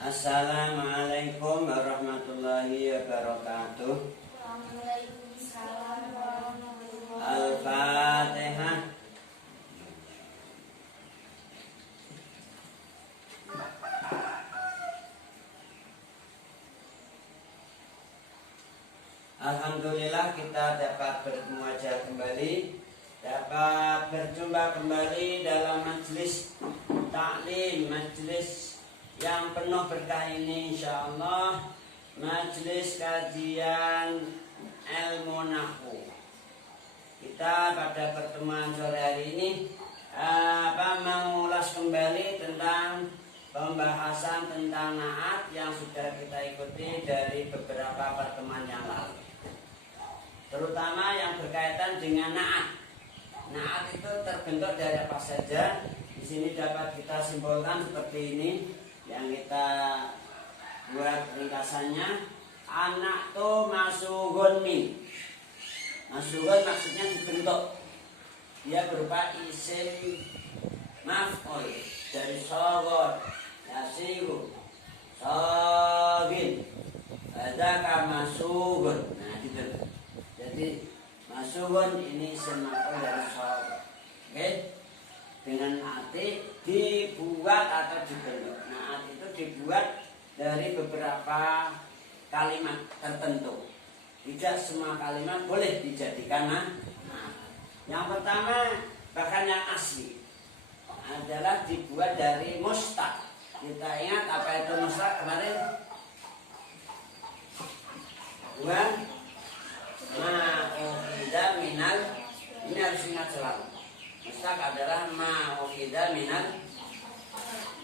Assalamualaikum warahmatullahi wabarakatuh. Waalaikumsalam warahmatullahi wabarakatuh. Al-Fatihah. Alhamdulillah kita dapat bertemu aja kembali, dapat berjumpa kembali dalam majelis taklim, majelis yang penuh berkah ini, insyaallah majelis kajian ilmu nahwu. Kita pada pertemuan sore hari ini mengulas kembali tentang pembahasan tentang na'at yang sudah kita ikuti dari beberapa pertemuan yang lalu, terutama yang berkaitan dengan na'at. Na'at itu terbentuk dari apa saja? Di sini dapat kita simpulkan seperti ini. Yang kita buat ringkasannya, anak tuh masugun min. Masugun maksudnya dibentuk. Dia berupa isim maf'ul dari sogor, yasiru, sogin, adaka masugun. Nah gitu. Jadi masugun ini isim maf'ul dari sogor. Oke? Dengan arti dibuat atau dibentuk. Nah, itu dibuat dari beberapa kalimat tertentu. Tidak semua kalimat boleh dijadikan nah. Yang pertama, bahkan yang asli adalah dibuat dari mustaq. Kita ingat apa itu mustaq kemarin? Wa ma'ukhidha minal. Ini harus ingat selalu. Mustaq adalah ma'ukhidha minal.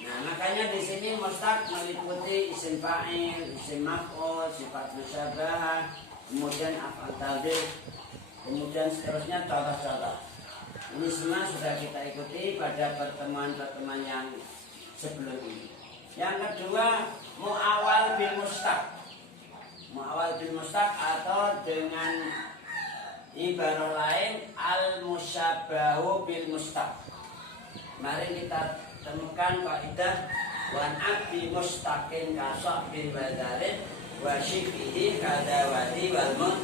Nah, makanya di sini mustaq meliputi isim fa'il, isim maf'ul, sifat musyabahah, kemudian af'al tafdhil, kemudian seterusnya contoh-contoh. Ini semua sudah kita ikuti pada pertemuan-pertemuan yang sebelum ini. Yang kedua, mu'awal bil mustaq. Mu'awal bil mustaq atau dengan ibarat lain al-musyabahu bil mustaq. Mari kita temukan kaidah wan abdi mustaqin kasok bil badarin wa syibihi kadawadi wal mun.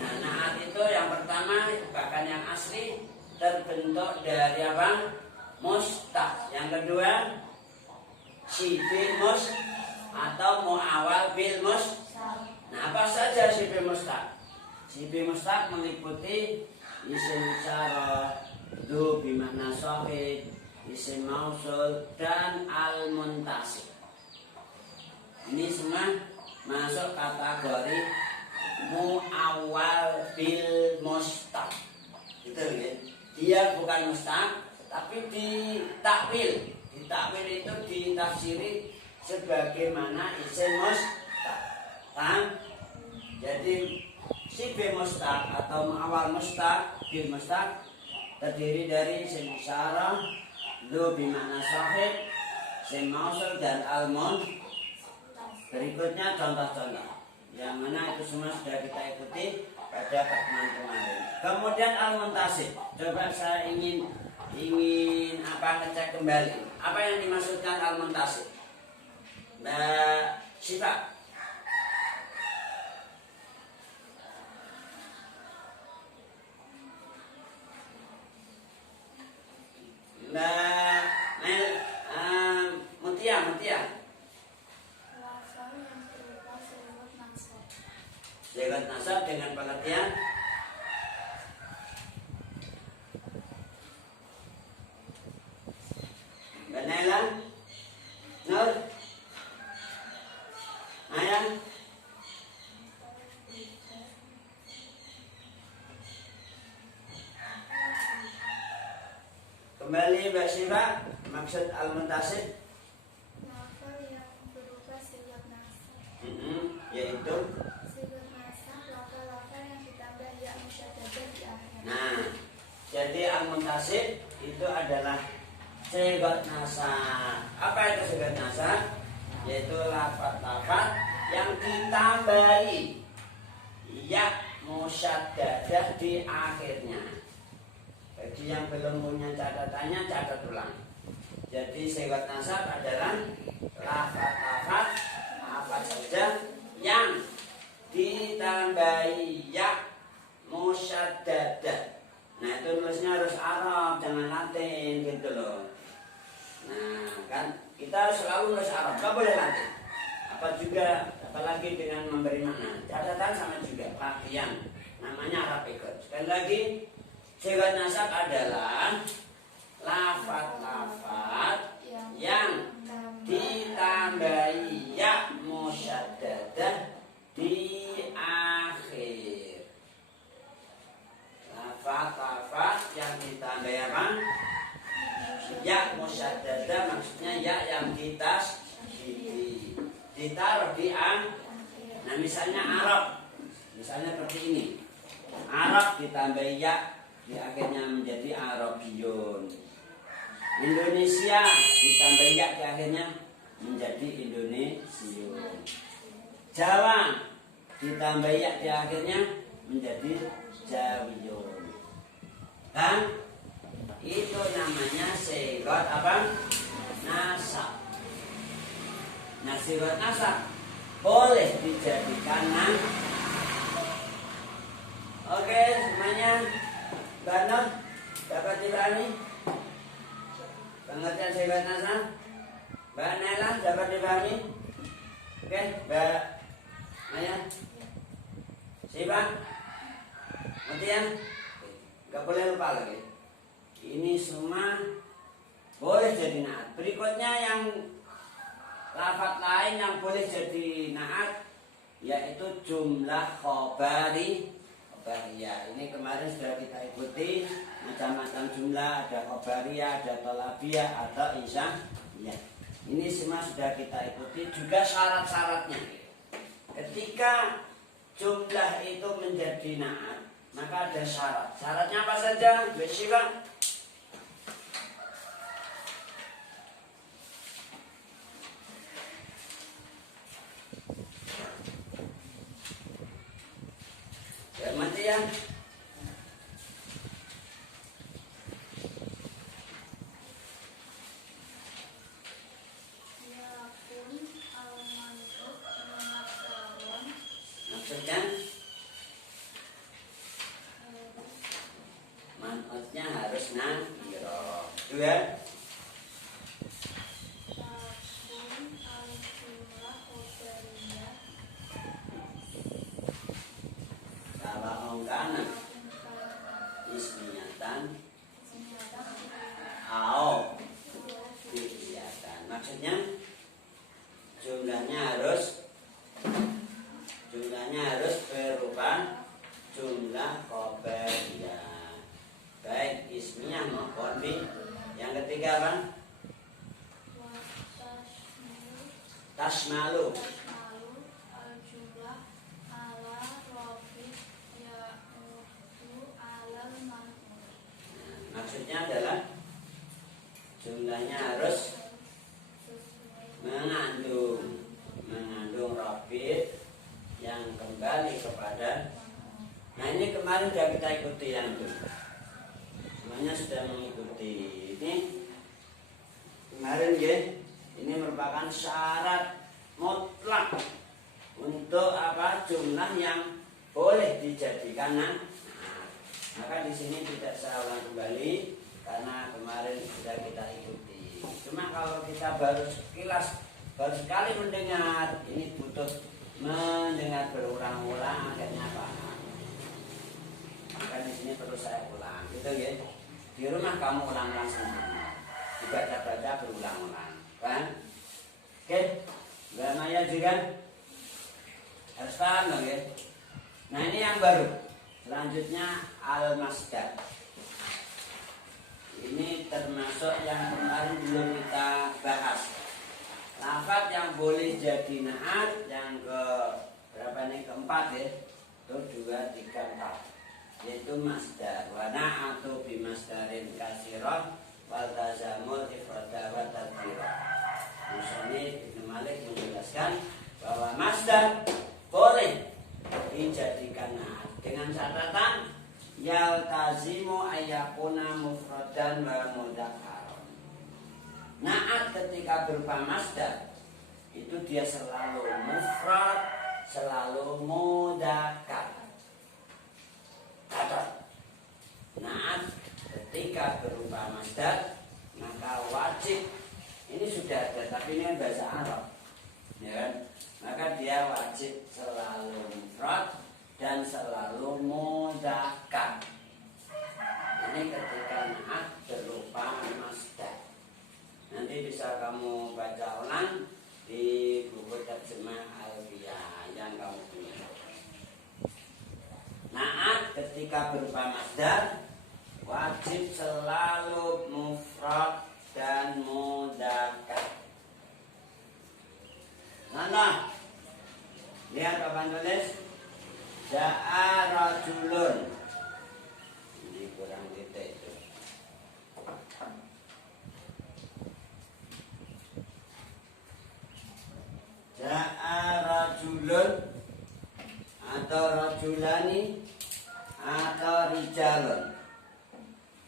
Nah, na'at itu yang pertama bahkan yang asli terbentuk dari apa? Mustaq. Yang kedua syibil mus atau mu'awal bil mus. Nah, apa saja syibil mustaq? Syibil mustaq meliputi isim isyarah, du bimakna shahid, isim mausul dan al-muntasib. Ini semua masuk kategori mu'awwal bil mustaq. Gitu ya. Dia bukan mustaq tapi ditakwil. Ditakwil itu ditafsiri sebagaimana isim mustaq. Paham? Jadi syibil mustaq atau mu'awwal mustaq bil mustaq terdiri dari isim isyarah, lu bimana sahih, isim mausul dan al-mun. Berikutnya contoh-contoh yang mana itu semua sudah kita ikuti pada pertemuan kemarin. Kemudian al-muntasib. Coba saya ingin ngecek kembali apa yang dimaksudkan al-muntasib. Mbak Syifa. Mbak Mutia. Lafal yang berupa sigot nasab. Sigot nasab dengan pengertian Mbak Naila, Nur, Ayah. Kembali Mbak Syifa, maksud al-muntasib Lafal yang berupa sigot nasab. Yaitu Sigot nasab lafal-lafal yang ditambah ya musyaddadah di akhir. nah, jadi al-muntasib itu adalah sigot nasab. Apa itu sigot nasab? Yaitu lafaz-lafaz yang ditambahi ya musyaddadah di akhirnya. Bagi yang belum punya catatannya, catat ulang. Jadi sigot nasab adalah lafaz-lafaz apa saja yang ditambahi ya musyaddadah. Nah itu nulisnya harus Arab, jangan Latin gitu loh. Nah kan kita harus selalu nulis Arab, gak boleh Latin. Apalagi dengan memberi makna. Catatan sama juga pakaian, namanya Arab ikut. Sekali lagi, sigot nasab adalah lafaz-lafaz yang ditambahi ya musyaddadah di akhir. Lafaz-lafaz yang ditambahi apa? Ya musyaddadah maksudnya ya yang ditaruh di nah misalnya Arab, misalnya seperti ini. Arab ditambahi ya di akhirnya menjadi Arabiyun. Indonesia ditambah ya di akhirnya menjadi Indonesiun. Jawa ditambah ya di akhirnya menjadi Jawiyun. Kan itu namanya sigot apa? Nasab. Nah sigot nasab boleh dijadikan Oke semuanya Banot dapat dipahami? Pengertian sigot nasab? Mbak Naila dapat dipahami? Oke, Mbak Maya? Siapa? Ngerti ya? Gak boleh lupa lagi. Ini semua boleh jadi naat. Berikutnya yang lafaz lain yang boleh jadi naat yaitu jumlah khobari. Ya, ini kemarin sudah kita ikuti macam-macam jumlah, ada khobariyah, ada tolabiyah, atau insya. Ya, ini semua sudah kita ikuti juga syarat-syaratnya. Ketika jumlah itu menjadi naat, maka ada syarat. Syaratnya apa saja? Besiwa. Mati ya. Maksudnya manfaatnya harus nakiro. Dua. Karena ismiyatan au fi'liyatan. Maksudnya jumlahnya harus berupa jumlah khobariyah baik ismiyah maupun fi. Yang ketiga apa? Tashmalu. Maksudnya adalah jumlahnya harus mengandung rabit yang kembali kepada. Nah ini kemarin sudah kita ikuti yang itu. Semuanya sudah mengikuti ini kemarin ya. Ini merupakan syarat mutlak untuk apa jumlah yang boleh dijadikan. Maka di sini tidak saya ulang kembali karena kemarin sudah kita ikuti. Cuma kalau kita baru sekali mendengar, ini butuh mendengar berulang-ulang akhirnya paham. Maka di sini perlu saya ulang, gitu ya. Di rumah kamu ulang-ulang sendiri, dibaca-baca berulang-ulang, kan? Oke, Mbak Maya juga harus paham dong ya. Nah ini yang baru. Selanjutnya al-masdar. Ini termasuk yang kemarin belum kita bahas. Lafaz yang boleh jadi naat yang ke berapa nih? Keempat ya. Itu 2, 3, 4. Yaitu masdar. Wa na'atu bi masdarin kasirah wal tazamul ifradah wa tadbirah. Musani Ibnu Malik menjelaskan bahwa masdar boleh dijadikan naat dengan catatan yaltazimu ayyakuna mufradan wa mudzakkar. Naat ketika berupa masdar itu dia selalu mufrad, selalu mudzakkar. Naat ketika berupa masdar maka wajib, ini sudah ada tapi ini kan bahasa Arab, ya kan? Maka dia wajib selalu mufrad dan selalu mudzakkar. Ini ketika naat berupa masdar. Nanti bisa kamu baca ulang di buku terjemah Alfiyah yang kamu punya. Naat ketika berupa masdar wajib selalu mufrad dan mudzakkar. Nah, lihat papan tulis. Ja'a rajulun. Ini kurang titik itu. Ja'a rajulun atau rajulani atau rijalun.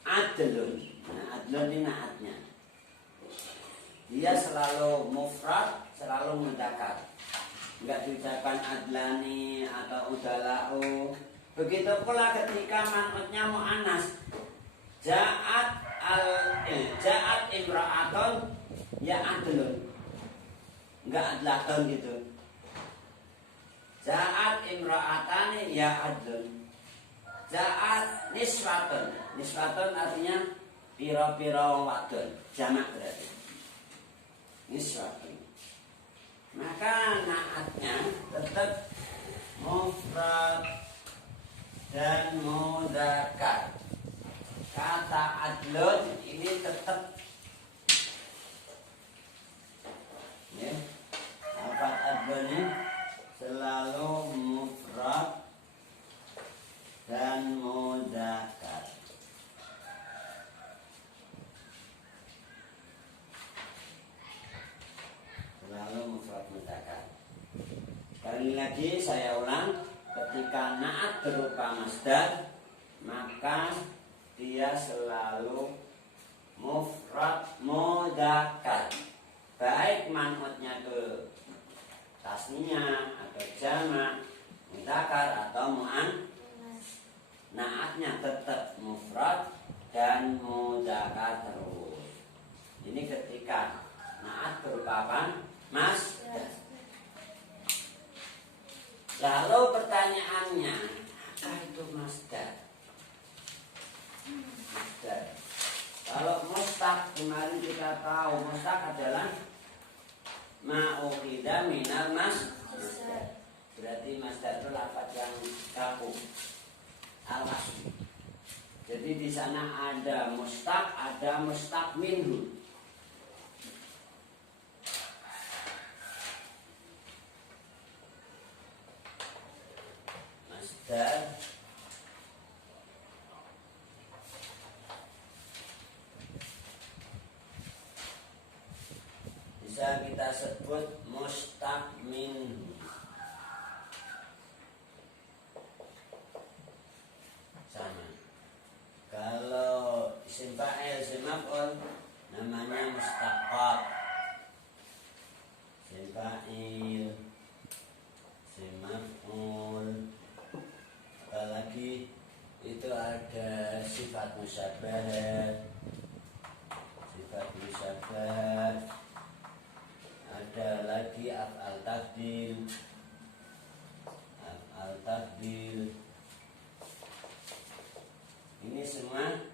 Adlun. Nah, adlun ini naatnya. Dia selalu mufrad, selalu mudzakkar. Enggak diucapkan adlani atau udala'u. Begitu pula ketika man'utnya mu'annas. Ja'at imra'atun ya adlun. Enggak adlatun gitu. Ja'at imra'atani ya adlun. Ja'at niswatun. Niswatun artinya piro-piro wadon, jamak berarti. Niswatun. Maka naatnya tetap mufrad dan mudzakkar. Kata adlun ini tetap, ya, lafaz adlun ini selalu mufrad dan mudzakkar. Selalu mufrad mudzakkar. Kali lagi saya ulang, ketika naat berupa masdar maka dia selalu mufrad mudzakkar. Baik man'utnya itu tasniah atau jamak, mudzakkar atau mu'annas, naatnya tetap mufrad dan mudzakkar terus. Ini ketika naat berupa apa? Masdar. Lalu pertanyaannya, apa itu masdar? Masdar. Kalau mustaq, kemarin kita tahu mustaq adalah ma'ukhidha minal masdar. Berarti masdar itu lafaz yang kaku, al-asli. Jadi di sana ada mustaq, ada mustaq minhu. Masdar bisa kita sebut mustaq minhu. Sama. Kalau isim fa'il, isim maf'ul namanya mustaqqat. Isim fa'il, isim maf'ul. Apalagi itu ada sifat musyabbah, sifat musyabbah. Ada lagi af'al tafdil, af'al tafdil. Ini semua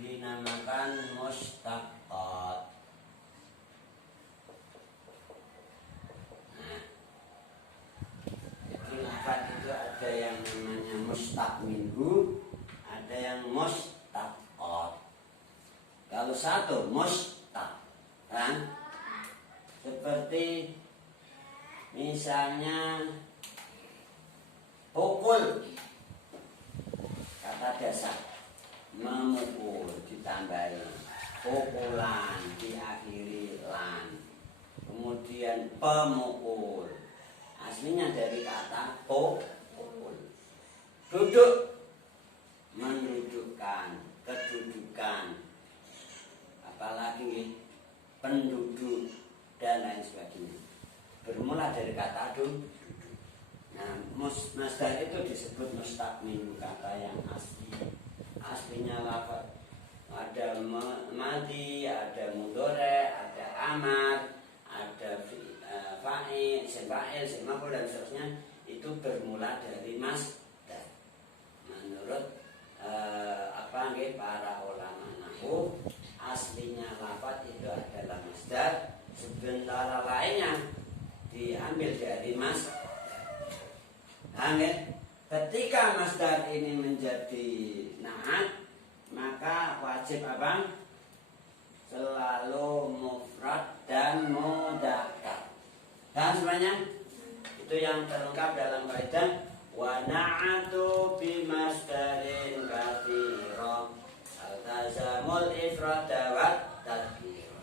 dinamakan mustaqqat. Nah, jadi lafaz itu ada yang namanya mustaq minhu, ada yang mustaqqat. Kalau satu mustaq, kan? Seperti misalnya pukul, kata dasar memukul ditambahi pukulan diakhiri lan, kemudian pemukul aslinya dari kata pukul. Duduk menunjukkan kedudukan, apalagi disebut mustaq min kata yang asli. Aslinya lafaz ada madi, ada mudhari, ada amar, ada fa'il, isim fa'il, isim maf'ul dan seterusnya itu bermula dari masdar. Menurut para ulama nahwu, aslinya lafaz itu adalah masdar, sementara lainnya diambil dari masdar. Ketika masdar ini menjadi na'at, maka wajib apa? Selalu mufrad dan mudzakkar. Dan semuanya itu yang terlengkap dalam kaidah wa na'atu bi masdarin katsira altazamul ifrad wa tadhkir.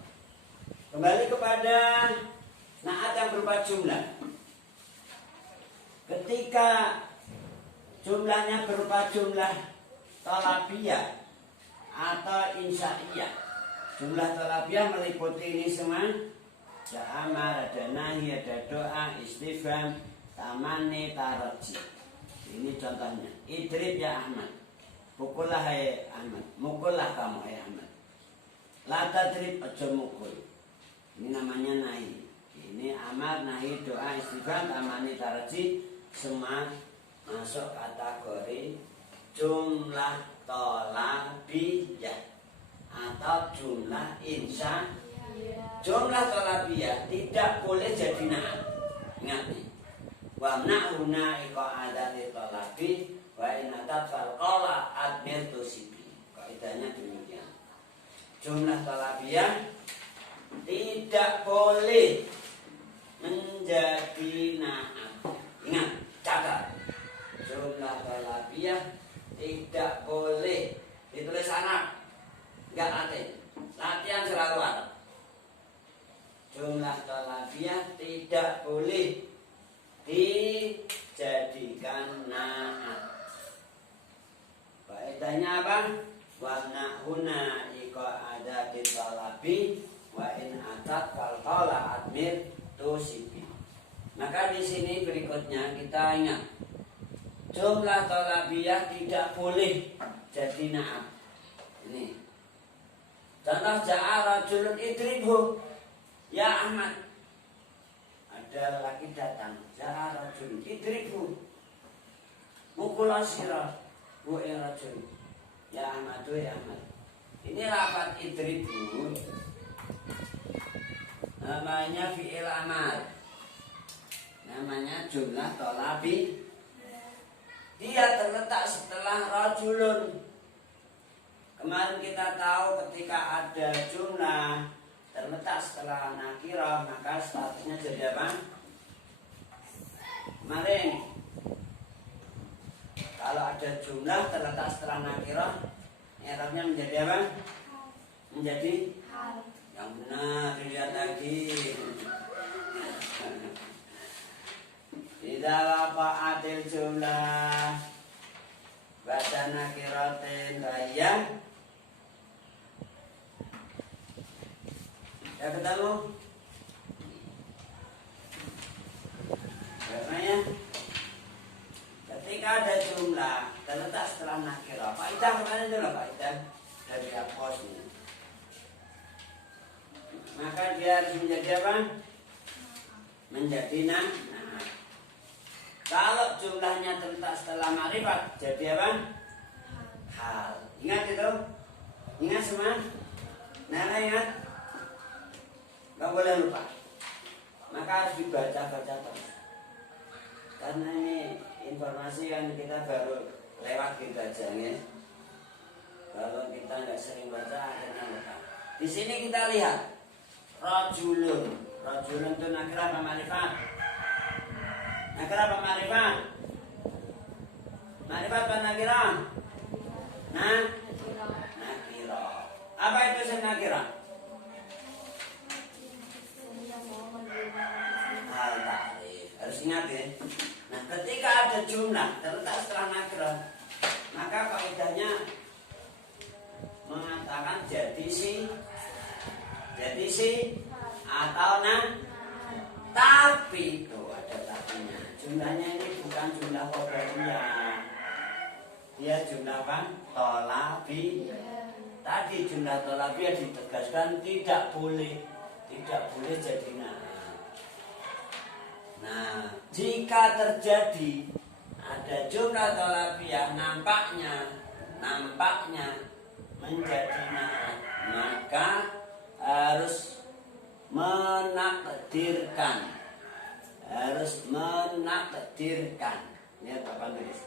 Kembali kepada na'at yang berupa jumlah. Ketika jumlahnya berupa jumlah thalabiyah atau insya'iyah. Jumlah thalabiyah meliputi ini semua. Ada amar, ada nahi, ada doa, istifham, tamani, taraji. Ini contohnya. Idrib ya Ahmad. Pukullah hai Ahmad. Mukullah kamu hai Ahmad. La tadrib aja mukul. Ini namanya nahi. Ini amar, nahi, doa, istifham, tamani, taraji. Semua masuk kategori jumlah thalabiyah atau jumlah insya. Jumlah thalabiyah tidak boleh jadi na'at. Ingat nih. Wa na'una iqa'adati thalabi wa inatat falqala admir tusibi. Kaidahnya demikian. Jumlah thalabiyah tidak boleh menjadi na'at. Ingat, catat. Jumlah thalabiyah tidak boleh ditulis Arab. Enggak latih. Latihan selalu Arab. Jumlah thalabiyah tidak boleh dijadikan na'at. Faedahnya apa? Wa na'huna iqa'adati thalabi wa in atat fal qala admir tusibi. Maka di sini berikutnya kita ingat jumlah thalabiyah tidak boleh jadi na'at. Ini contoh ja'a rajulun idribhu ya Ahmad. Ada laki datang, ja'a rajulun idribhu mukul sirah bu rajul ya Ahmad ya Ahmad. Ini lafaz idribhu namanya fi'il amar, namanya jumlah thalabi. Dia terletak setelah rajulun. Kemarin kita tahu ketika ada jumlah terletak setelah nakirah, maka statusnya jadi apa? Kemarin kalau ada jumlah terletak setelah nakirah, i'rabnya menjadi apa? Menjadi hal. Yang benar dilihat lagi. Idza waqa'atil jumlah ba'da nakiratin rayyan. Ya ketemu? Karena ketika ada jumlah terletak setelah nakirah, kaidah kemarin itu lah kaidah dari Apos ini. Maka dia harus menjadi apa? Menjadi na'at. Kalau jumlahnya terletak setelah ma'rifat, jadi apa? Hal. Ingat itu? Ingat semua? Nah, ingat? Gak boleh lupa. Maka harus dibaca-baca terus. Karena ini informasi yang kita baru lewat gitu aja ya. Kalau kita nggak sering baca akhirnya lupa. Di sini kita lihat rajulun. Rajulun itu nakirah apa ma'rifat? Nakirah apa ma'rifat? Ma'rifat apa nakirah? Nakirah. Apa itu nakirah? Hal ta'rif. Harus ingat ya. Nah, ketika ada jumlah terletak setelah nakirah, maka kaidahnya mengatakan jadi si atau tapi itu ada tapinya. Jumlahnya ini bukan jumlah qadariyah. dia jumlah apa? Tolabiyah. Tadi jumlah tolabiyah ditegaskan tidak boleh jadi naat. Nah, jika terjadi ada jumlah tolabiyah nampaknya menjadi naat, maka harus menakdirkan. Lihat apa tulis?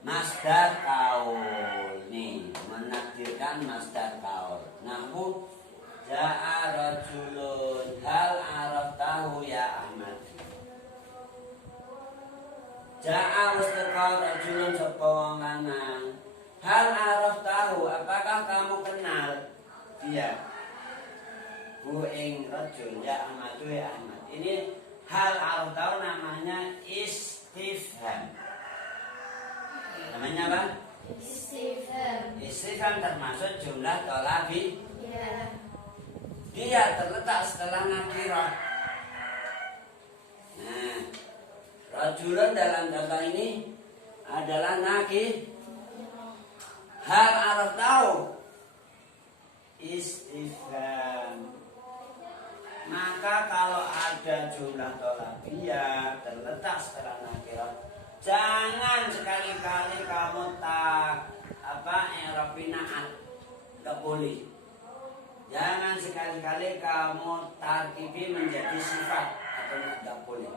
Masdar kaul. Nih, menakdirkan masdar kaul. Nahu ja'a rajulun hal araftahu ya Ahmad. Ja'a mustaqal rajulun sapa wong lanang. Hal araftahu, apakah kamu kenal dia? Hu ing rajul ya Ahmad ya Ahmad. Ini hal araftahu namanya istifham. Namanya apa? Istifham termasuk jumlah tolabiyah. Dia terletak setelah nakirah. Nah, rajulun dalam contoh ini adalah nakir. Hal araftahu istifham. Maka kalau ada jumlah tolabiyah terletak setelah nakirah, jangan sekali-kali kamu i'rabi naat. Enggak boleh. Jangan sekali-kali kamu tarkibi menjadi sifat atau enggak boleh.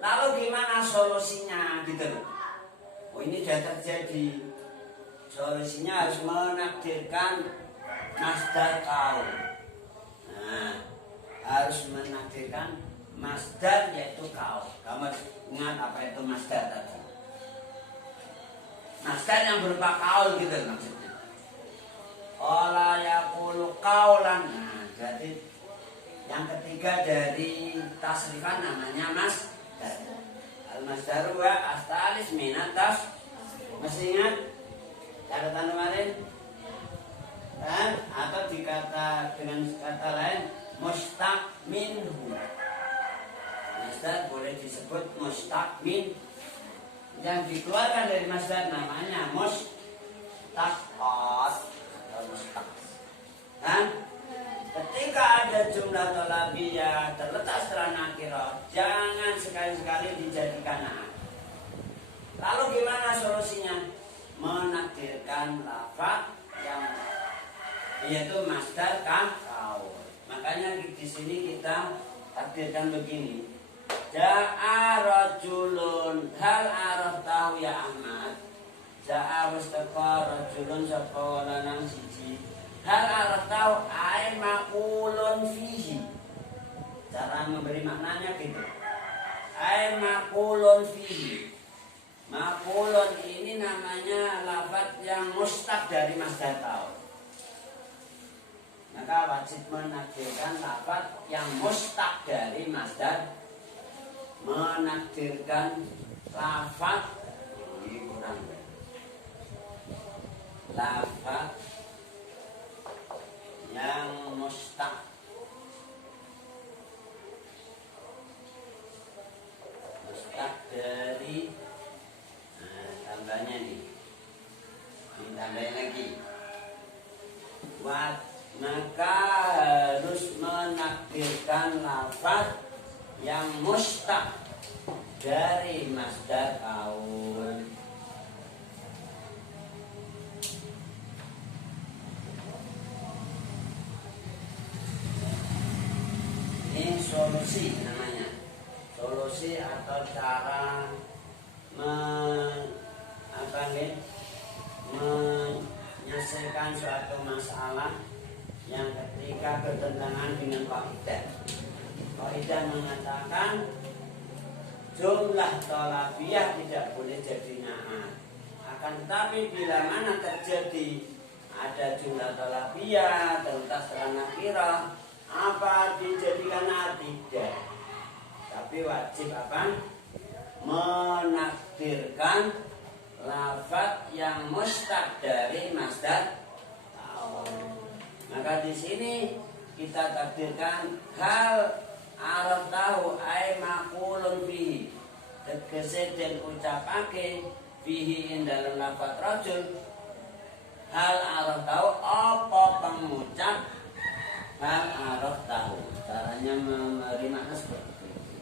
Lalu gimana solusinya gitu loh. Oh, ini sudah terjadi. Solusinya harus menakdirkan masdar kaul. Nah, harus menakdirkan masdar yaitu kaul. Kamu ingat apa itu masdar tadi? Masdar yang berupa kaul gitu maksudnya. Qala yaqulu qaulan. Nah, jadi yang ketiga dari tasrifan namanya masdar. Al-masdaru wa astalis minat tas. Masih ingat catatan kemarin? Dan atau dikata dengan kata lain mustaq minhu. Masdar boleh disebut mustaq min. Yang dikeluarkan dari masdar namanya mustaqat atau mustaq. Dan ketika ada jumlah tolabiyah terletak setelah nakirah, jangan sekali-sekali dijadikan naat. Lalu gimana solusinya? Menakdirkan lafaz yang yaitu masdar kaul. Makanya di sini kita takdirkan begini. Ja'a rajulun hal araftahu ya Ahmad. Ja'a mustaqa rajulun sapa lanang siji. Hal araftahu ai maqulun fihi. Cara memberi maknanya gitu. Ai maqulun fihi. Maqulun ini namanya lafaz yang mustaq dari masdar kaul. Maka wajib menakdirkan lafaz yang mustaq dari masdar. Menakdirkan lafaz ini kurang. Lafaz yang mustaq dari tambahnya nih. Ditambahin lagi. Maka harus menakdirkan lafaz yang mustaq dari masdar kaul. Ini solusi namanya. Solusi atau cara menyelesaikan suatu masalah yang ketika bertentangan dengan kaidah. Kaidah mengatakan jumlah tolabiyah tidak boleh jadi naat. Akan tetapi bila mana terjadi ada jumlah tolabiyah terletak setelah nakirah, apa dijadikan naat? Tidak. Tapi wajib apa? Menakdirkan lafaz yang mustaq dari masdar kaul. Maka di sini kita takdirkan hal araftahu ai maqulun bihi. Tegese den ucapake fihi in dalam lafaz rajul. Hal arah tahu apa pengucap, hal arah tahu caranya memberi makna seperti itu.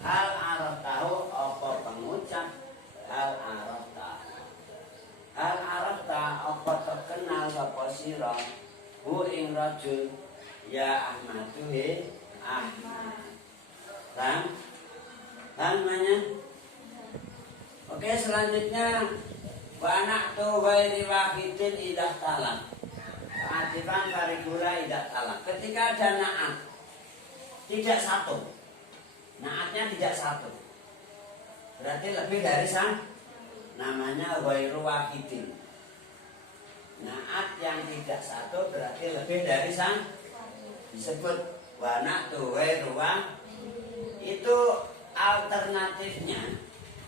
Hal arah tahu apa pengucap, hal arah tahu. Hal arah tahu apa terkenal sapa sira hu ing rajul ya Ahmadu he Ahmad. Namanya. Oke, selanjutnya wa na'tu ghairi wahidin idah talak. Atifan karigula idah talak. Ketika ada na'at tidak satu. Na'atnya tidak satu. Berarti lebih dari sang. Namanya ghairu wahidin. Na'at yang tidak satu berarti lebih dari sang. Disebut wa na'tu ghairu wahidin. Itu alternatifnya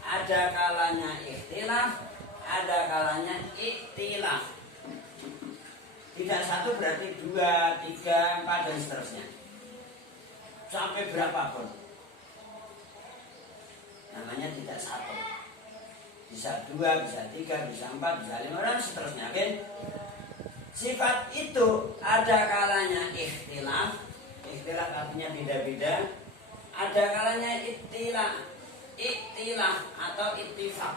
ada kalanya ikhtilaf, ada kalanya iktilaf. Tidak satu berarti 2, 3, 4 dan seterusnya. Sampai berapapun. Namanya tidak satu. Bisa 2, bisa 3, bisa 4, bisa 5 dan seterusnya. Oke? Sifat itu ada kalanya ikhtilaf. Ikhtilaf artinya beda-beda. Ada kalanya iktilaf atau ittifaq.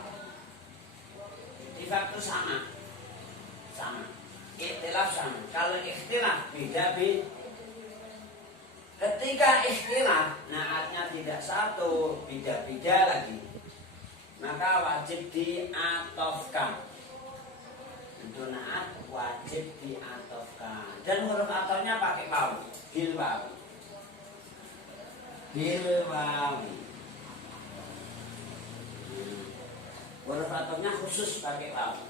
Ittifaq itu sama. Iktilaf sama. Kalau ikhtilaf beda-beda. Ketika ikhtilaf, naatnya tidak satu, beda-beda lagi, maka wajib diatofkan. Untuk naat wajib diatofkan. Dan huruf atofnya pakai wawu, bil wawu. Bilwawi. Huruf atofnya khusus pakai wawu.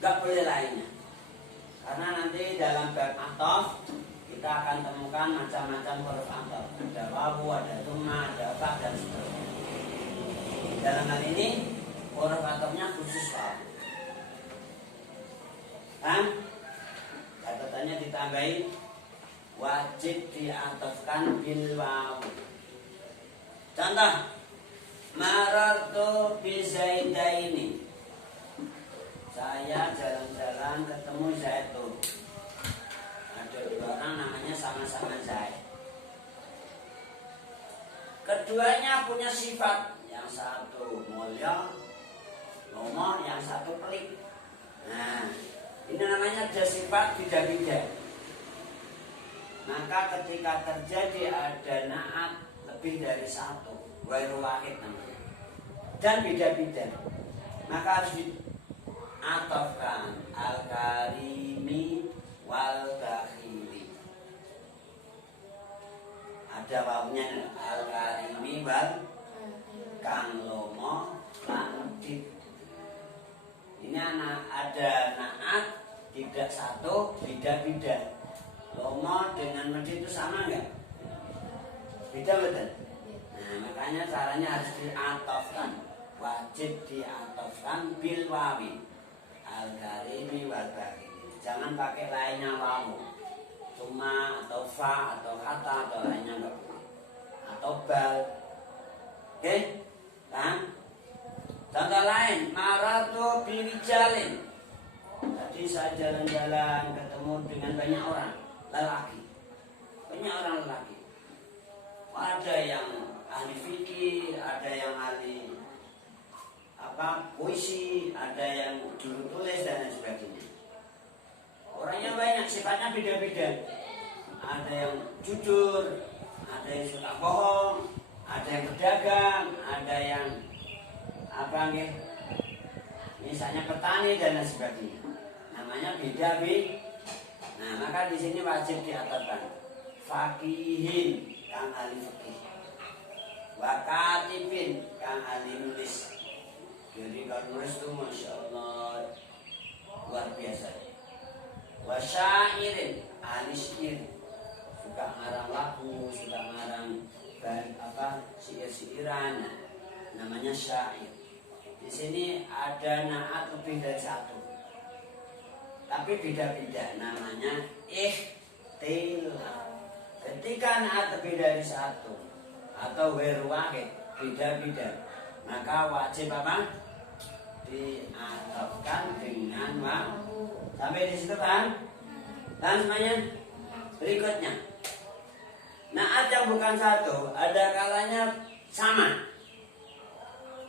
Gak boleh lainnya. Karena nanti dalam bab atof kita akan temukan macam-macam huruf atof. Ada wawu, ada dhamma, ada fa dan seterusnya. Dalam hal ini huruf atofnya khusus wawu. Catatannya ditambahin wajib diatofkan bil wawu. Contoh, marartu bi Zaidaini. Saya jalan-jalan ketemu Zaidun. Ada 2 orang namanya sama-sama Zaid. Keduanya punya sifat, yang satu mulia, lomo, yang satu pelit. Nah, ini namanya ada sifat beda-beda. Maka ketika terjadi ada na'at lebih dari satu, ghairu wahid namanya, dan beda-beda, maka harus diatofkan al-karimi wal bakhili. Ada wawunya al-karimi wal kang lomo lan udit. Ini ada na'at tidak satu, beda-beda. Lomo dengan medit itu sama enggak? Beda betul? Nah, makanya caranya harus diatofkan. Wajib diatofkan bil wawi. Al-karimi wal bakhili. Jangan pakai lainnya wawu. Cuma atau fa atau kata atau lainnya enggak boleh. Atau bal. Oke? Kan? Contoh lain, maratu biwijalin. Tadi saya jalan-jalan ketemu dengan banyak orang lelaki, banyak orang lelaki. Ada yang ahli fikih, ada yang ahli puisi, ada yang juru tulis dan lain sebagainya. Orangnya banyak, sifatnya beda-beda. Ada yang jujur, ada yang suka bohong, ada yang berdagang, ada yang misalnya petani dan lain sebagainya. Namanya beda-beda. Nah, maka di sini wajib diatofkan faqihin kang ahli fikih, wa katibin kang ahli nulis. Jadi kalau nulis itu masya Allah luar biasa. Wa syairin ahli syair, suka ngarang lagu, suka ngarang syair-syairan, namanya syair. Di sini ada na'at lebih dari satu, tapi beda-beda, namanya ikhtilaf. Ketika na'at lebih dari satu atau ghairu wahid, beda-beda, maka wajib apa? Diatofkan dengan waw. Sampai di situ kan? Dan semuanya berikutnya. Naat yang bukan satu, ada kalanya sama.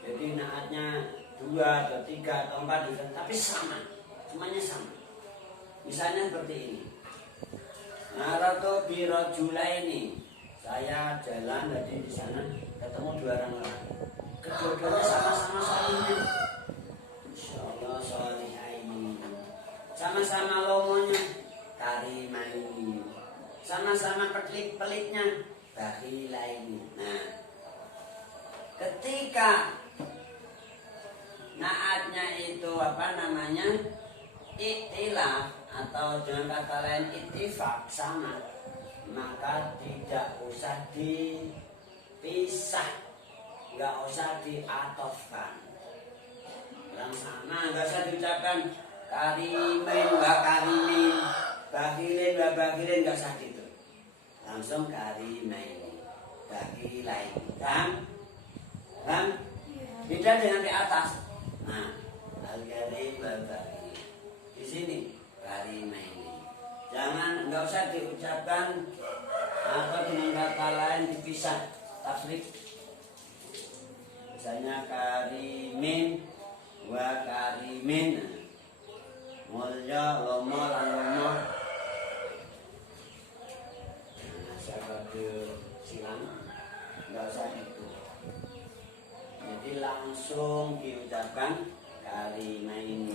Jadi naatnya 2 atau 3 atau 4 tapi sama, semuanya sama. Misalnya seperti ini. Naratu birojulaini. Saya jalan tadi di sana ketemu 2 orang lagi. Kedua-duanya sama-sama salihah. Insyaallah salihaini. Sama-sama lomonya karimaini. Sama-sama pelit-pelitnya bakhilaini. Nah, ketika naatnya itu apa namanya? Iktilaf atau dengan kata lain ittifaq sama, maka tidak usah dipisah, nggak usah diatofkan. Yang sama nggak usah diucapkan karimin wa karimin, bakhilin wa bakhilin, nggak usah gitu. Langsung karimain, bakhilain. Kan? Beda dengan di atas. Nah, al-karim wa bakhil. Di sini karimain. Jangan, nggak usah diucapkan atau dengan kata lain dipisah, tasrif. Misalnya karimin wa karimin, mulya lomo lan lomo. Nah, siapa silang, nggak usah itu. Jadi langsung diucapkan karimain.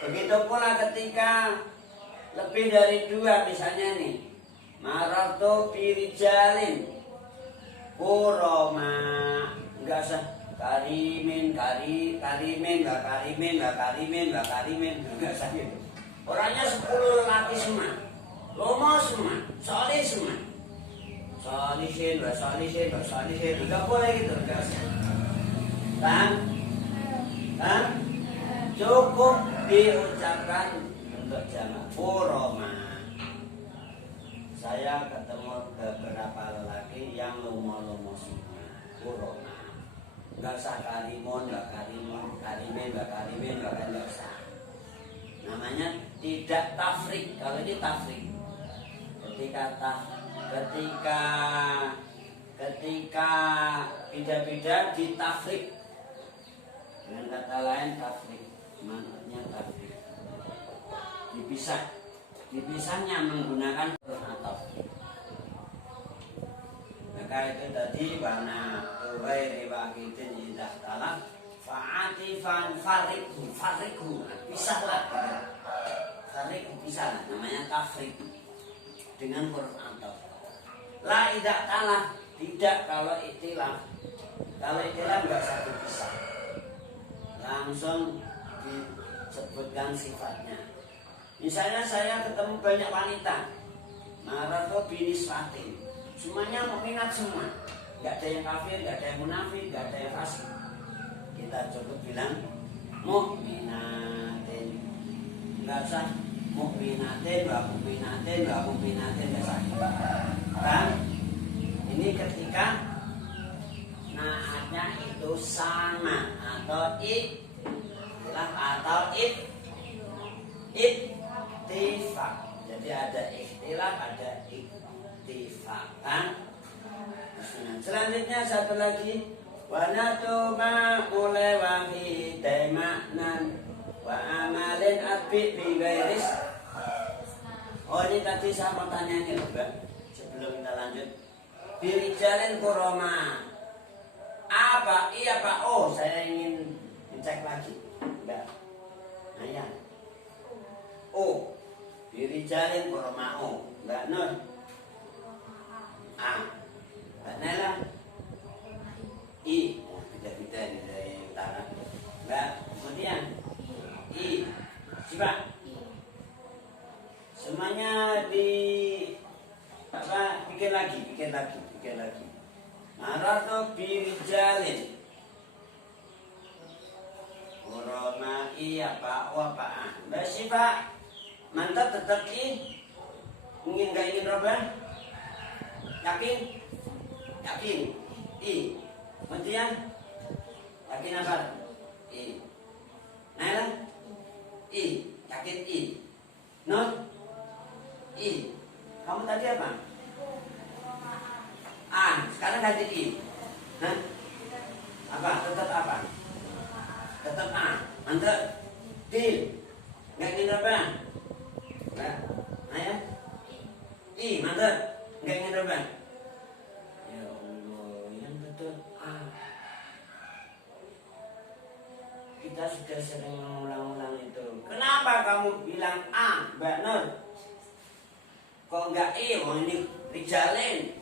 Begitu pula ketika lebih dari 2, misalnya nih, marartu birijalin kuroma, enggak usah karimin, karimin, enggak karimin, enggak usah gitu. Orangnya 10 laki semua, lomo semua, solih semua, solihin, enggak boleh gitu, enggak usah. Dan cukup diucapkan untuk jamak kuroma. Saya ketemu beberapa lelaki yang lomo-lomo semua, kuroma. Enggak usah karimun, karimin, enggak usah. Namanya tidak tafrik. Kalau ini tafrik. Ketika beda-beda ditafrik. Dengan kata lain tafrik. Maknanya tafrik. Dipisahnya menggunakan huruf ataf. Maka itu tadi warna ghairi wahidin idah talak fa'atifan farriqhu, pisahlah. Farriqhu, pisahlah, namanya tafrik dengan huruf ataf. La idah talak, tidak kalau iktilaf. Kalau iktilaf enggak satu pisah, langsung disebutkan sifatnya. Misalnya saya ketemu banyak wanita, maratu biniswatin, semuanya mukminat semua, nggak ada yang kafir, nggak ada yang munafik, nggak ada yang fasik. Kita cukup bilang mukminatin, nggak usah mukminatin, nggak usah. Kan? Ini ketika naatnya itu sama atau iktilaf atau ittifaq. Jadi ada ikhtilaf, ada ittifaq. Selanjutnya satu lagi, wa natuma mulai wahidai maknan wa amalin abid bi gairis. Oh, ini tadi saya mau tanya ini loh, Mbak. Sebelum kita lanjut, birijalin kuroma. Apa? Iya Pak. Oh, saya ingin cek lagi, Mbak. Nah ya. O, birijalin kuroma o, Mbak Nur. A, Mbak Nela. I, beda-beda ini dari utara. Mbak, kemudian I, siapa? Semuanya bikin lagi. Marartu birijalin kuroma i apa o apa a. Mbak Siva, mantap tetap i. Ingin gak ingin Robert? Yakin? I. Kemudian Yakin apa? I. Naila? I. Yakin I. Nur? I. Kamu tadi apa? A. Sekarang ganti I. Hah? Apa? Tetap apa? Tetap A. Mantap. D. Nggak ingin apa? Nggak. Ayo. I. Mantap. Nggak ingin apa? Ya Allah, yang tetap A. Kita sudah sering mengulang-ulang itu. Kenapa kamu bilang A, Mbak Nur? Kok enggak I? Oh ini Rijalin.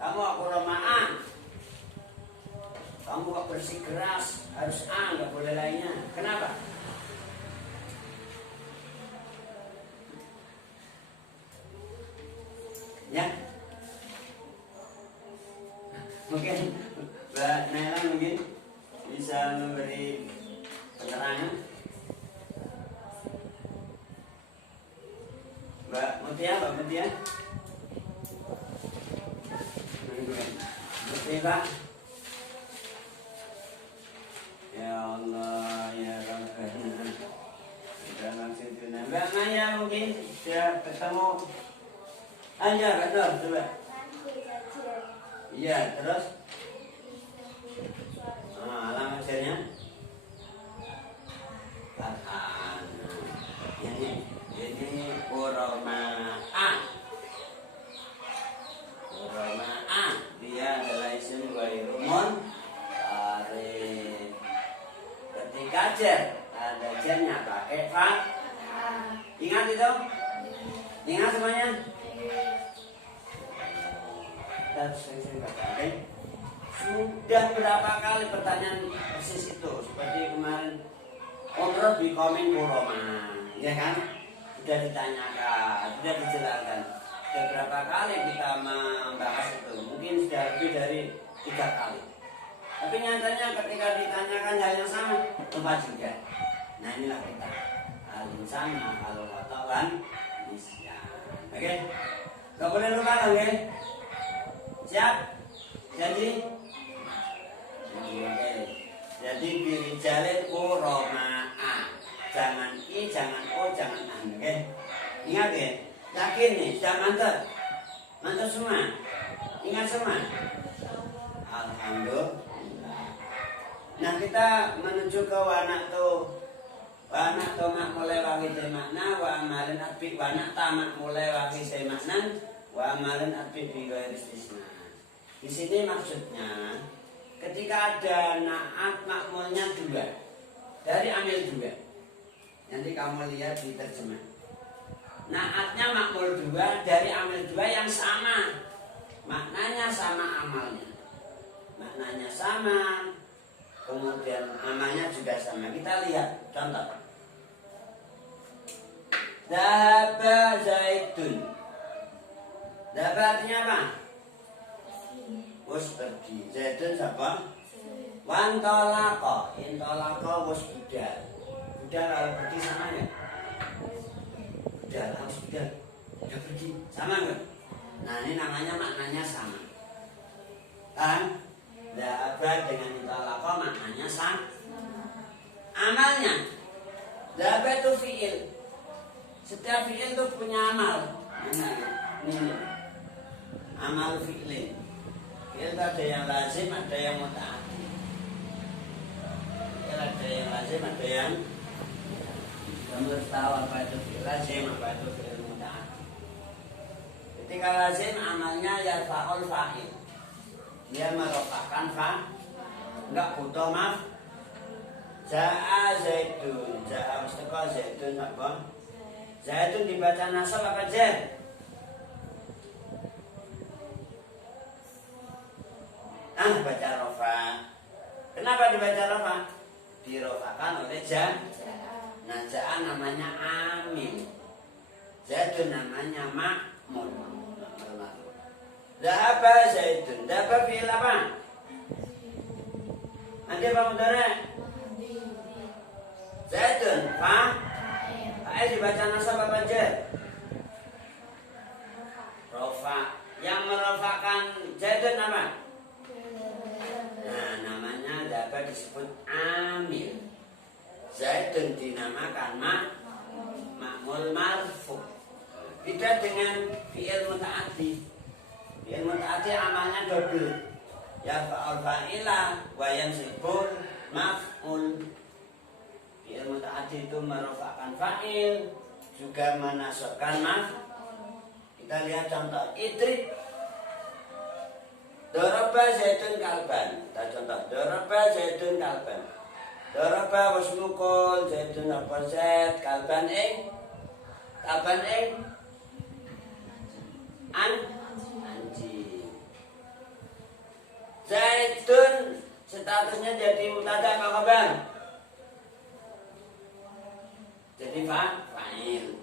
Kamu aku Roma A. Kamu kok bersikeras harus A, nggak boleh lainnya. Kenapa? Ya. Mungkin Mbak Naila mungkin bisa memberi penerangan. Mbak Mutia. Pak. Ya Allah, ya Rabbana. Sudah langsung tunai. Mbak Maya mungkin sudah ketemu. Ayo, betul, coba. Iya, terus? Alamat hasilnya? Katakan. Ini Uroma A. Uroma A. Dia adalah isim ghairumun sharif. Ketika jar ada jarnya pakai fa. Ingat itu? Ingat semuanya? Sudah berapa kali pertanyaan persis itu seperti kemarin Omroh di komen Uroma, ya kan? Sudah ditanyakan, sudah dijelaskan. Sudah berapa kali kita membahas itu? Mungkin sudah lebih dari 3 kali. Tapi nyatanya ketika ditanyakan hal yang sama, lupa juga. Nah inilah kita. Hal yang sama, kalau katakan nisyan. Oke? Gak boleh lupa kan, oke? Siap? Jadi? Oke. Jadi birijalin Uroma A. Jangan I, jangan O, jangan An. Oke? Ingat ya? Yakin nih, sudah mantap? Mantap semua? Ingat semua? Alhamdulillah. Nah kita menuju ke Wanak mak mulai wahid makna wa amalin atbi wanak tamak mulai wahid makna wa amalin atbi bi ghairi istisna. Di sini maksudnya ketika ada naat makmulnya 2 dari amil 2. Nanti kamu lihat di terjemah. Naatnya makmul 2 dari amil 2 yang sama. Maknanya sama, amalnya. Maknanya sama. Kemudian amalnya juga sama. Kita lihat contoh. Dhahaba Zaidun. Dhahaba artinya apa? Wus pergi. Zaidun siapa? Wantolako. Intolako wus budal. Budal kalau pergi sama ya? Budal harus budal. Udah pergi. Sama enggak? Nah ini namanya maknanya sama. Kan? Dhahaba dengan intolako maknanya sama. Amalnya dhahaba itu fi'il. Setiap fi'il itu punya amal. Ini amal fi'il. Fi'il ada yang lazim, ada yang muta'addi. Fi'il ada yang lazim, ada yang kamu harus tahu apa itu fi'il lazim, apa itu fi'il muta'addi. Ketika lazim amalnya yarfa'ul fa'il. Dia merofakkan enggak butuh maf. Ja'a Zaidun. Ja'a mustaqal Zaidun apa? Zaidun dibaca nasab apa jar? Baca rofa. Kenapa dibaca rofa? Dirofakan oleh jar. Nah ja'a namanya amil. Zaidun namanya makmul. Dhahaba Zaidun. Dhahaba fi'il apa? Nanti apa mudhari'? Zaidun fa'il dibaca nasab apa jar? Rofa. Yang merofakan Zaidun apa? Nah namanya dhahaba juga disebut amil. Zaidun dinamakan ma'mul marfu. Beda dengan fi'il muta'addi. Fi'il muta'addi amalnya double. Ya fa'al fa'ila wa yansibul maf'ul. Fi'il muta'addi itu merofakkan fa'il, juga menasabkan maf'ul. Kita lihat contoh idrib. Daraba Zaidun kalban. Kita contoh daraba Zaidun kalban. Daraba wasmukul Zaidun apa Zaid kalban anjing. Zaidun statusnya jadi mubtada apa khabar? Jadi fa'il.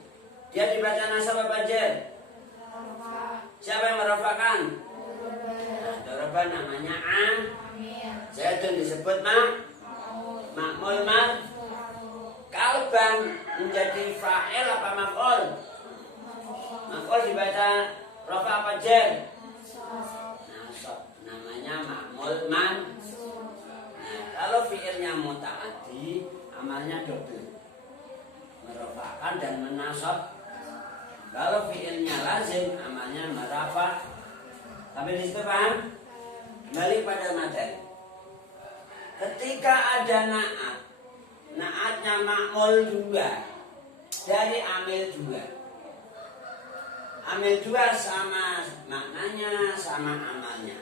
Dia dibaca nasab apa jar? Siapa yang merofakkan? Daraba namanya Zaidun disebut ma'mul kalban menjadi fa'il apa maf'ul? Maf'ul dibaca rafa apa jar? Nasab. Namanya ma'mul mansub. Nah, kalau fi'ilnya muta'addi amalnya double. Merofakkan dan menasab. Kalau fi'ilnya lazim amalnya merafa. Sampai di situ paham? Kembali pada materi. Ketika ada naatnya ma'mul dua dari amil dua. Amil dua sama maknanya, sama amalnya.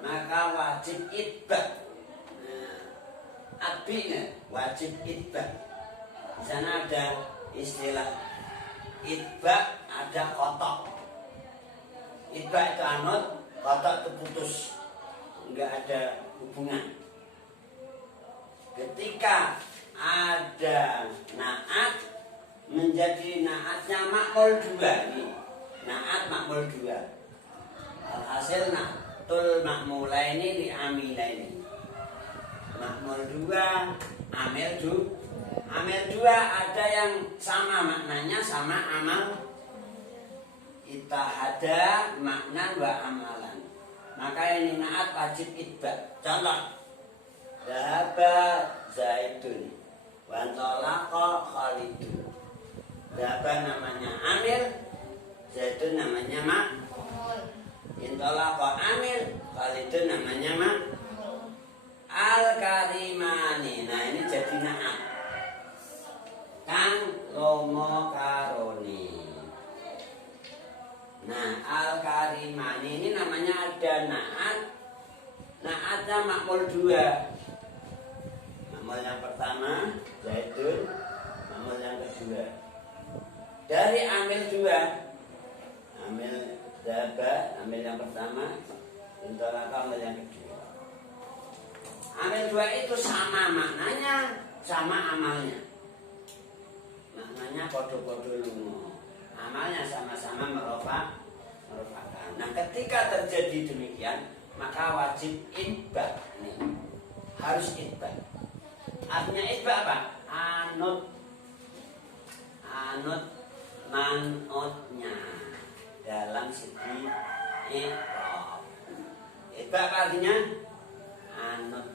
Maka wajib itba. Nah, adbinya wajib itba. Di sana ada istilah itba, ada kotok. Itba itu anut, kotok itu putus, enggak ada hubungan. Ketika ada naat menjadi naatnya ma'mul dua nih, naat ma'mul dua. Alhasil na'tul ma'mulaini li amilaini. Ma'mul dua, amil dua ada yang sama maknanya, sama amal. Itahada makna wa amalan. Maka ini naat wajib itba. Contoh, Dhaba Zaidun wa talaqa Khalidun. Dhaba namanya amil, Zaidun namanya ma'mul. Intalaqa amil, Khalidun namanya ma'mul. Al-karimani. Nah ini jadi naat. Kang lomo karoni. Nah, al-karimani ini namanya ada naat. Naatnya ma'mul dua. Ma'mul yang pertama Zaidun, ma'mul yang kedua. Dari amil dua, amil Dhaba, amil yang pertama, intolaka amil yang kedua. Amil dua itu sama maknanya, sama amalnya. Maknanya podo-podo lungo. Amalnya sama-sama merofakkan. Nah, ketika terjadi demikian, maka wajib itba. Harus itba. Artinya itba apa? Anut manutnya dalam segi iqrab. Itba apa artinya? Anut.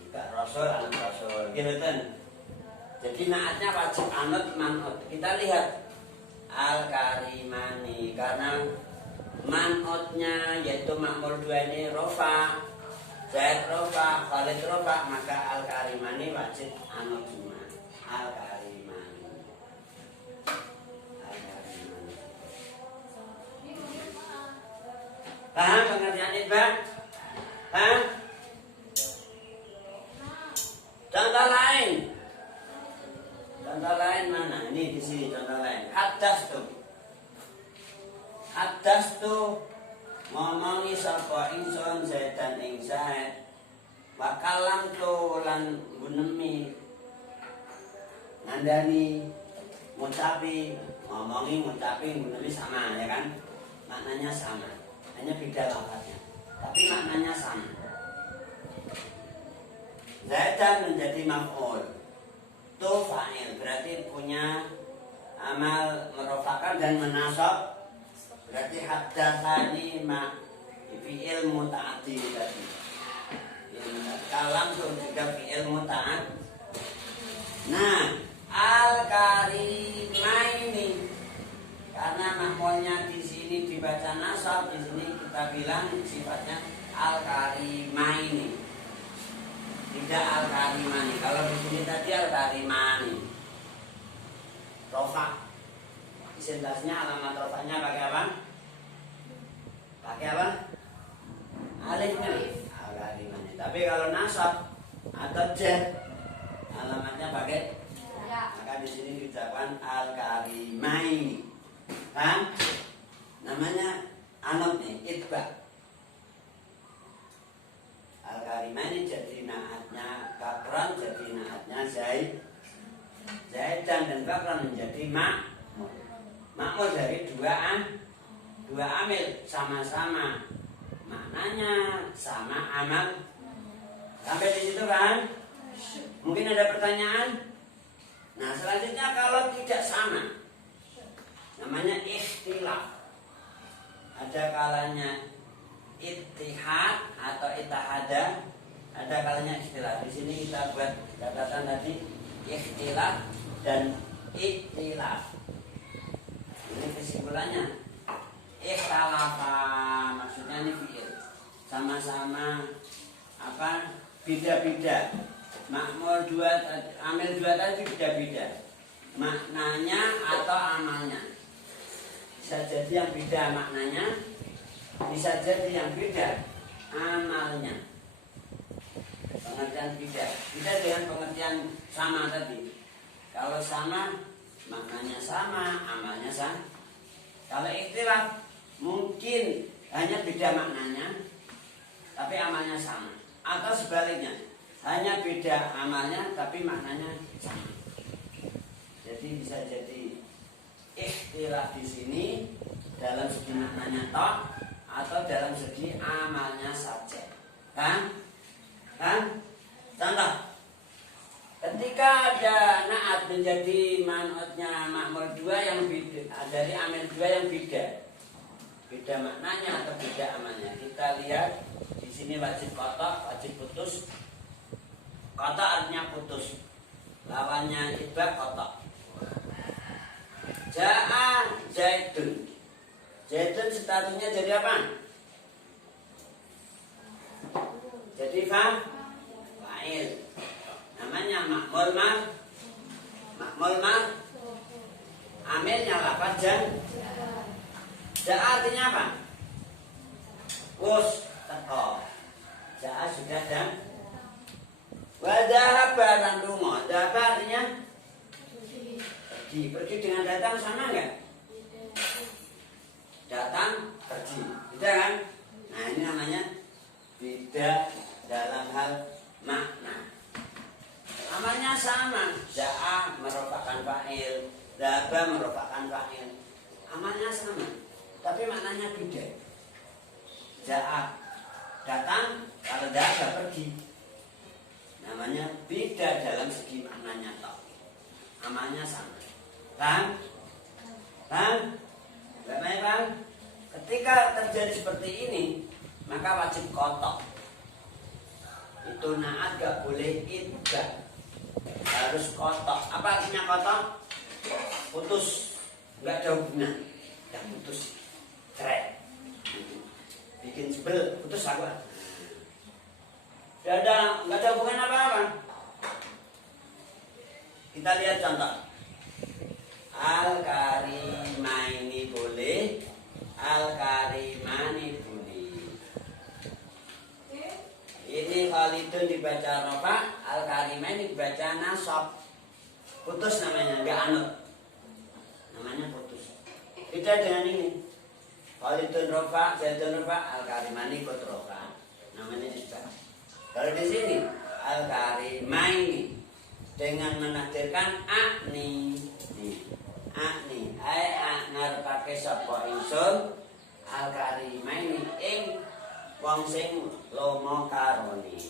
Itba rasul, anut rasul. Gitu kan? Jadi naatnya wajib anut manut. Kita lihat al-karimani karena manutnya yaitu ma'mul dua ini rofa, Zaid rofa, Khalid rofa, maka al-karimani wajib anut semua. Al-karimani. Paham pengertian itu? Paham? Contoh lain. Contoh lain mana? Ini di sini contoh lain. Hadas tu ngomongi sapa ingsun Zaidan ing Zaid. Wa kalam tu lan gunemi ngandani ngucapi, ngomongi ngucapi gunemi sama ya kan? Maknanya sama. Hanya beda lafaznya. Tapi maknanya sama. Zaidan menjadi maf'ul. Tu fa'il berarti punya amal merofakkan dan menasab. Berarti haddatsani ma fi'il muta'addi tadi. kalam juga fi'il muta'ad. Nah, al-karimaini karena makmulnya di sini dibaca nasab, di sini kita bilang sifatnya al-karimaini. Tidak al-karimani. Kalau di sini tadi al-karimani. Rofa. Isentasnya alamat rofanya pakai apa? Pakai apa? Alifnya. Al-karimani. Tapi kalau nasab atau jar alamatnya pakai ya. Maka di sini diucapkan al-karimaini. Kan? Namanya anut nih, itba. Al-karimani jadi naatnya kapran, jadi naatnya zaid. Zaidan dan kapran menjadi makmul dari dua amil sama-sama maknanya sama amal. Sampai di situ kan? Mungkin ada pertanyaan? Nah, selanjutnya kalau tidak sama namanya ikhtilaf. Ada kalanya ittihad atau ittihada, ada kalanya ikhtilaf. Di sini kita buat catatan tadi ikhtilaf dan ikhtilaf. Ini kesimpulannya. Ikhtalafa maksudnya ini fi'il. Sama-sama apa? Beda-beda. Makmul dua, amil dua tadi beda-beda. Maknanya atau amalnya. Bisa jadi yang beda maknanya, bisa jadi yang beda amalnya. Pengertian beda dengan pengertian sama tadi. Kalau sama maknanya sama, amalnya sama. Kalau ikhtilaf mungkin hanya beda maknanya tapi amalnya sama. Atau sebaliknya, hanya beda amalnya tapi maknanya sama. Jadi bisa jadi ikhtilaf di sini dalam segi maknanya toh atau dalam segi amalnya saja. Kan? Contoh, ketika ada naat menjadi manutnya makmul dua yang beda, dari amil dua yang beda maknanya atau beda amalnya. Kita lihat di sini wajib kotak, wajib putus. Kotak artinya putus. Lawannya ibak kotak. Ja'a Zaidun. Zaidun statusnya jadi apa? Jadi fa'il. Namanya makmul amilnya lafaz ja'a artinya apa? Wus teko. Ja'a sudah dan wadahaba dan lunga. Dahaba artinya pergi dengan datang sama enggak? Datang pergi, beda kan? Nah ini namanya beda dalam hal makna. Amalnya sama. Ja'a merupakan fa'il, dhaba merupakan fa'il. Amalnya sama, tapi maknanya beda. Ja'a datang, kalau dhaba pergi. Namanya beda dalam segi maknanya toh. Amalnya sama. Kan? Baik, Bang. Ketika terjadi seperti ini, maka wajib kotok. Itu naat gak boleh idgham. Harus kotok. Apa artinya kotok? Putus. Enggak ada hubungan. Yang putus. Cerai. Bikin sebel, putus apa? Enggak ada hubungan apa-apa. Kita lihat contoh. Al-karimaini boleh, al-karimani boleh. Ini Khalidun dibaca rofa, al-karimaini dibaca nasab. Putus namanya, enggak anut. Namanya putus. Beda dengan ini. Khalidun rofa, Zaidun rofa, al-karimani ikut rofa. Namanya isbah. Kalau di sini al-karimaini dengan menakdirkan akni. Akni ngarepake sapa ingsun al-karimaini ing wong sing lomo karone.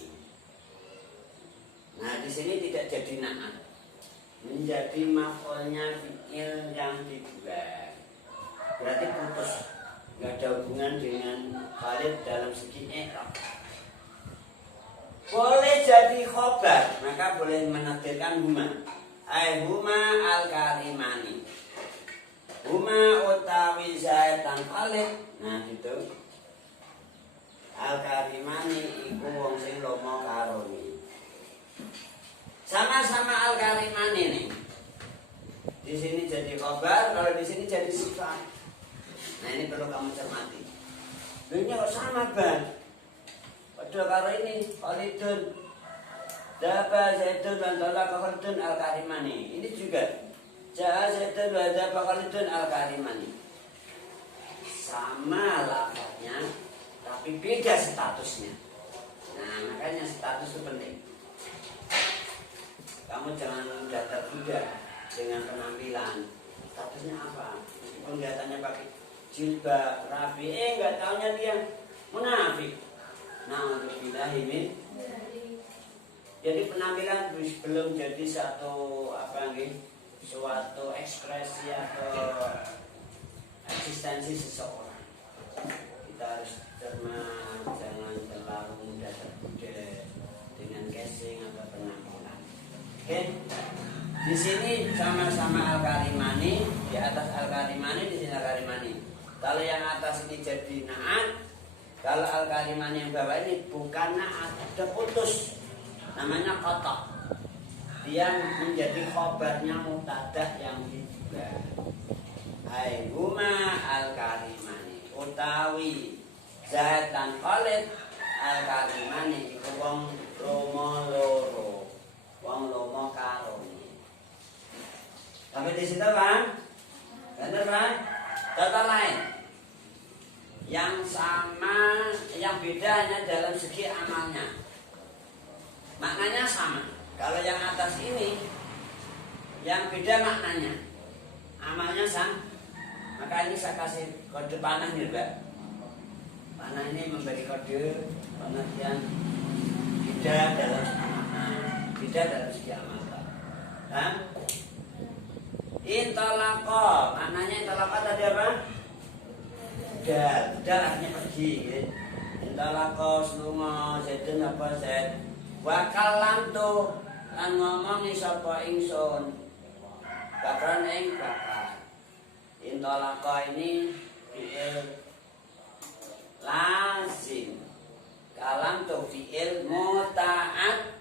Nah, di sini tidak jadi naat. Menjadi maf'ulnya fi'il yang dibuat. Berarti putus. Enggak ada hubungan dengan Khalid dalam segi i'rab. boleh jadi khobar, maka boleh menakdirkan huma. Ai huma al-karimani. Huma utawi Zaid dan Khalid. Nah gitu. Al-karimani iku wong sing lomo karoni. Sama-sama al-karimani nih. Di sini jadi khobar, kalau di sini jadi sifat. Nah ini perlu kamu cermati. Dunia kok sama bang? Padahal karo ini Khalidun, Daba Zaidun dan Talaka Khalidun al-karimani. Ini juga Ja'a Zaidun wa Daba Khalidun al-karimani. Sama lafaznya, tapi beda statusnya. Nah makanya status itu penting. Kamu jangan datar juga dengan penampilan. Statusnya apa? Meskipun kelihatannya pakai jilbab, rapi, nggak taunya dia munafik. Nah untuk bilahimin. Jadi penampilan belum jadi satu suatu ekspresi atau eksistensi seseorang. Kita harus cermat, jangan terlalu mudah tergoda dengan casing atau penampilan. Oke? Di sini sama-sama al-karimani, di atas al-karimani, di sini al-karimani. Kalau yang atas ini jadi naat, kalau al-karimani yang bawah ini bukan naat, sudah putus. Namanya kotok. Dia menjadi khobarnya mubtada yang diduga. Hai huma al-karimani utawi Zaid dan Khalid al-karimani iku wong lomo loro. Wong lomo karoni. Sampai di situ kan? Benar kan? Kata lain. Yang sama, yang beda hanya dalam segi amalnya. Maknanya sama. Kalau yang atas ini, yang beda maknanya, amalnya sama. Maka ini saya kasih kode panah nih, Mbak. Panah ini memberi kode pengertian beda dalam segi makna, beda dalam segi amal. Kan? Intalaqo, maknanya intalaqo tadi apa? Budal artinya pergi gitu. Intalaqo selunga Zaidun apa Zaid. Wakalan tuh lan ngomongi sapa ingsun. Bakran ing bakar. Intalaqo ini fi'il lazim. Kalam tuh fi'il muta'ad.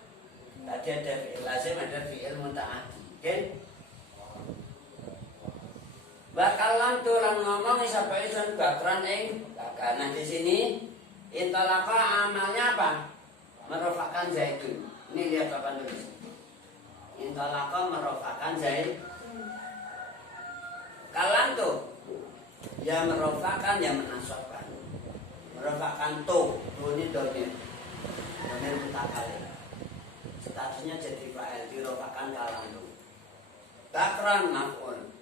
Tadi ada fi'il lazim, ada fi'il muta'ad. Oke? Bakalan tuh lan ngomong sapa ingsun bakran ing bakar. Nah di sini intalaqa amalnya apa? Merofakkan Zaidun. Ini lihat apa tulis. Intalaqa merofakkan Zaid. Kalan tuh ya merofakkan ya menasabkan. Merofakkan tuh ini domir. Domir mutakalim. Statusnya jadi fa'il dirofakkan kalan tuh. Bakran maf'ul.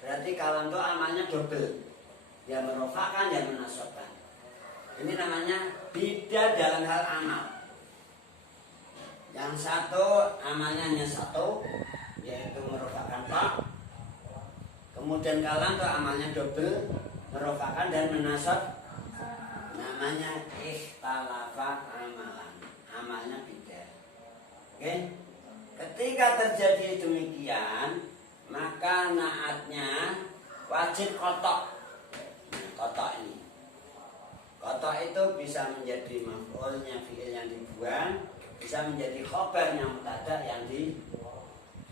Berarti kalam itu amalnya double. Ya merofakkan, ya menasabkan. Ini namanya beda dalam hal amal. Yang satu amalnya hanya satu, yaitu merofakkan pak. Kemudian kalam itu amalnya double, merofakkan dan menasab. Namanya ikhtalafa amalan. Amalnya beda. Oke? Ketika terjadi demikian, maka naatnya wajib kotok. Nah, kotok ini. Kotok itu bisa menjadi maf'ulnya fi'il yang dibuang, bisa menjadi khobarnya mubtada yang di.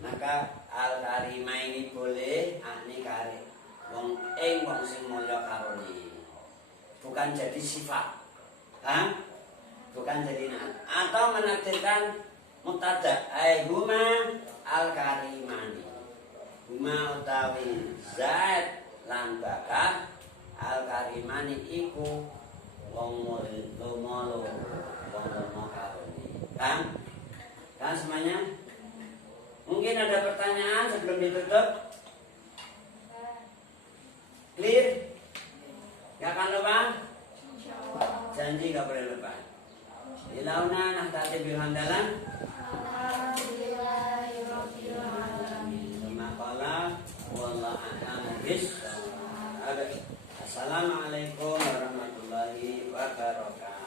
Maka al-karima ini boleh ahni kari. Wong wong sing mulya karoni. Bukan jadi sifat. Bukan jadi naat. Atau menakdirkan mubtada ai huma al-karimani. Huma utawi Zaid lan Bakar al-karimani iku wong lomo karoni. Kan semuanya? Mungkin ada pertanyaan sebelum ditutup? Clear? Gak akan lupa? Janji gak boleh lupa. Ilauna nahtati bilhamdalah. Assalamualaikum warahmatullahi wabarakatuh.